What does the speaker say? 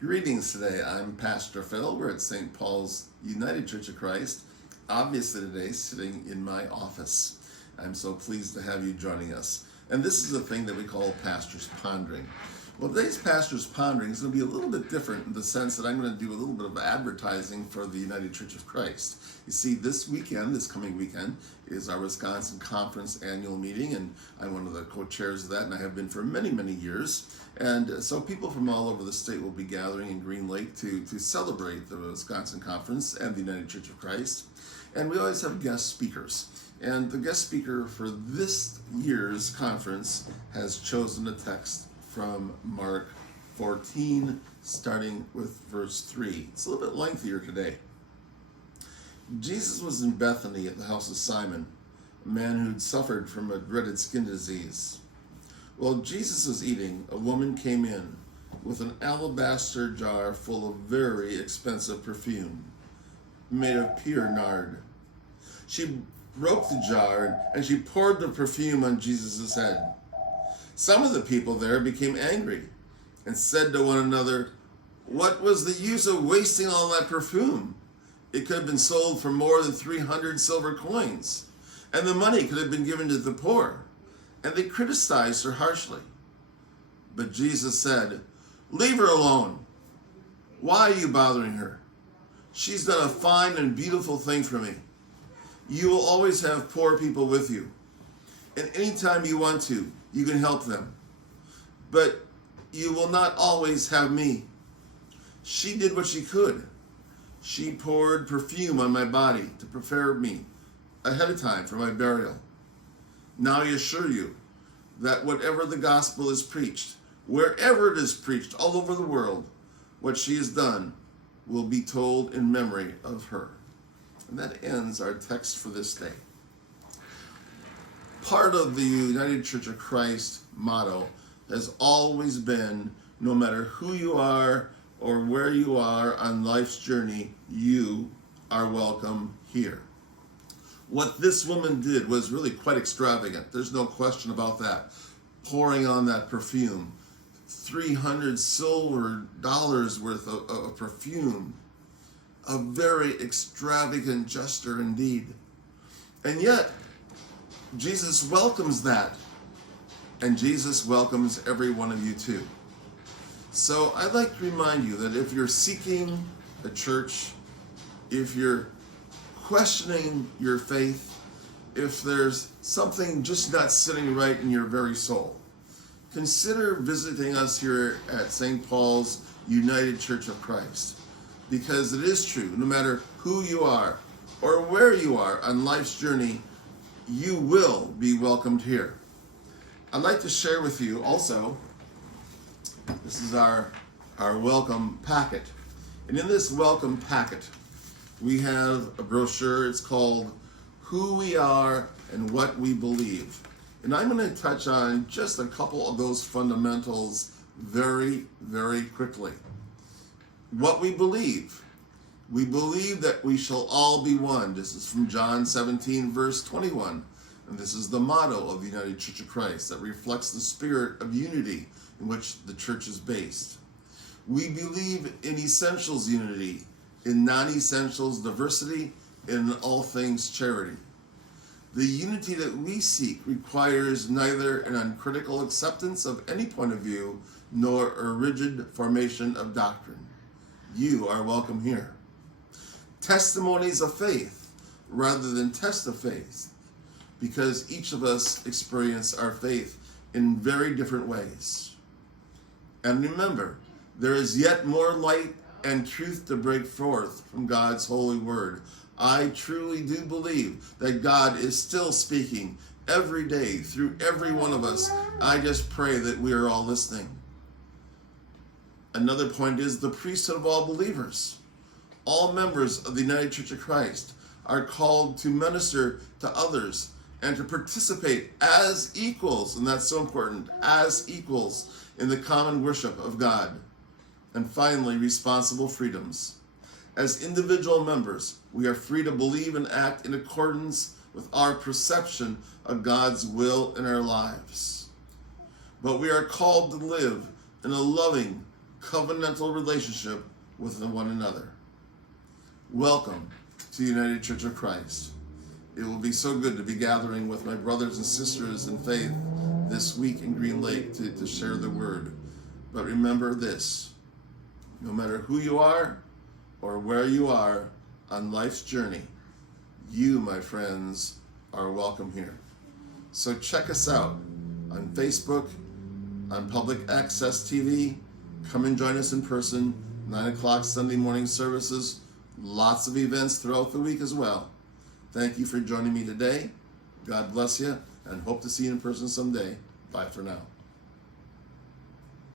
Greetings today. I'm Pastor Phil. We're at St. Paul's United Church of Christ. Obviously today, sitting in my office. I'm so pleased to have you joining us. And this is the thing that we call Pastor's Pondering. Well, today's Pastor's Pondering is going to be a little bit different in the sense that I'm going to do a little bit of advertising for the United Church of Christ. You see, this coming weekend, is our Wisconsin Conference annual meeting, and I'm one of the co-chairs of that, and I have been for many, many years. And so people from all over the state will be gathering in Green Lake to celebrate the Wisconsin Conference and the United Church of Christ. And we always have guest speakers. And the guest speaker for this year's conference has chosen a text from Mark 14, starting with verse 3. It's a little bit lengthier today. Jesus was in Bethany at the house of Simon, a man who'd suffered from a dreaded skin disease. While Jesus was eating, a woman came in with an alabaster jar full of very expensive perfume, made of pure nard. She broke the jar and she poured the perfume on Jesus' head. Some of the people there became angry and said to one another, "What was the use of wasting all that perfume? It could have been sold for more than 300 silver coins, and the money could have been given to the poor." And they criticized her harshly. But Jesus said, "Leave her alone. Why are you bothering her? She's done a fine and beautiful thing for me. You will always have poor people with you, and anytime you want to, you can help them. But you will not always have me. She did what she could. She poured perfume on my body to prepare me ahead of time for my burial. Now I assure you that whatever the gospel is preached, wherever it is preached all over the world, what she has done will be told in memory of her." And that ends our text for this day. Part of the United Church of Christ motto has always been, no matter who you are or where you are on life's journey, you are welcome here. What this woman did was really quite extravagant. There's no question about that. Pouring on that perfume, 300 silver dollars worth of perfume. A very extravagant gesture indeed. And yet, Jesus welcomes that. And Jesus welcomes every one of you too. So I'd like to remind you that if you're seeking a church, if you're questioning your faith, if there's something just not sitting right in your very soul, consider visiting us here at St. Paul's United Church of Christ. Because it is true, no matter who you are or where you are on life's journey, you will be welcomed here. I'd like to share with you also, this is our welcome packet. And in this welcome packet, we have a brochure. It's called Who We Are and What We Believe. And I'm going to touch on just a couple of those fundamentals very, very quickly. What we believe. We believe that we shall all be one. This is from John 17, verse 21. And this is the motto of the United Church of Christ that reflects the spirit of unity in which the church is based. We believe in essentials unity, in non-essentials diversity, and in all things charity. The unity that we seek requires neither an uncritical acceptance of any point of view nor a rigid formation of doctrine. You are welcome here. Testimonies of faith rather than tests of faith, because each of us experience our faith in very different ways. And remember, there is yet more light and truth to break forth from God's holy word. I truly do believe that God is still speaking every day through every one of us. I just pray that we are all listening. Another point is the priesthood of all believers. All members of the United Church of Christ are called to minister to others and to participate as equals, and that's so important, as equals in the common worship of God. And finally, responsible freedoms. As individual members, we are free to believe and act in accordance with our perception of God's will in our lives. But we are called to live in a loving, covenantal relationship with one another. Welcome to United Church of Christ. It will be so good to be gathering with my brothers and sisters in faith this week in Green Lake to share the word. But remember this, no matter who you are or where you are on life's journey, you, my friends, are welcome here. So check us out on Facebook, on Public Access TV. Come and join us in person, 9 o'clock Sunday morning services. Lots of events throughout the week as well. Thank you for joining me today. God bless you, and hope to see you in person someday. Bye for now.